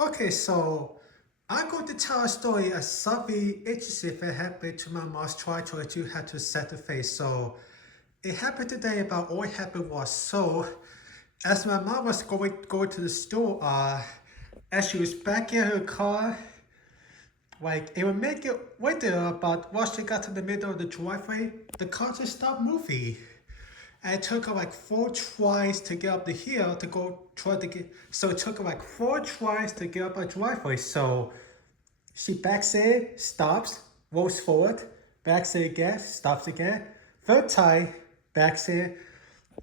Okay, so I'm going to tell a story as something interesting that happened to my mom's 2022 Hyundai Santa Fe. So it happened today, but all it happened was as my mom was going to the store, as she was back in her car, like it would make it winter, but once she got to the middle of the driveway, the car just stopped moving. And it took her like 4 tries to get up the hill to go try to get. So it took her like 4 tries to get up a driveway. So she backs in, stops, rolls forward, backs in again, stops again. Third time, backs in.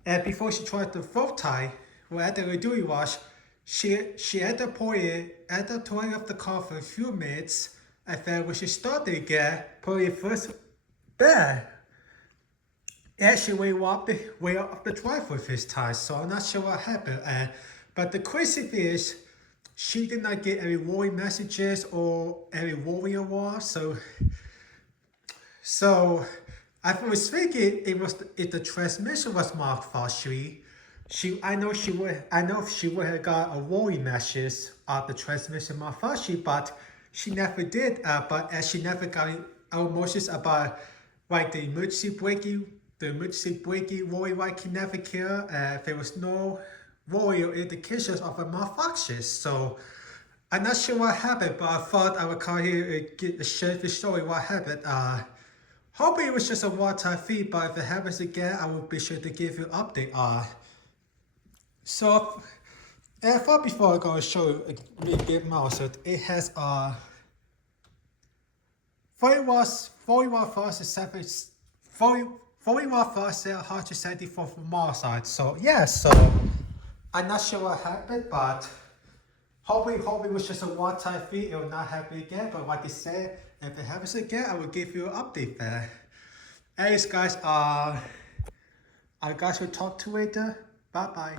And before she tried the fourth time, what ended up doing was she ended up turning off the car for a few minutes. And then when she started again, putting it first back. Actually walked the way up the driveway this time, so I'm not sure what happened. But the crazy thing is, she did not get any warning messages or any warning alarm. So I was thinking it was if the transmission was malfunctioning. I know she would have got a warning message of the transmission malfunctioning, but she never did. But as she never got a message about like the emergency braking warning light can never kill. There was no warning or indications of a malfunction. So I'm not sure what happened, but I thought I would come here and share the story what happened. Hoping it was just a one-time thing, but if it happens again, I will be sure to give you an update. So I thought before I go and show you a bit more, so it has 41 versus 41 versus 174 from our side. So yeah, so I'm not sure what happened, but hopefully it was just a one-time thing. It will not happen again. But like I said, if it happens again, I will give you an update there. Anyways, guys, I guys will talk to you later. Bye bye.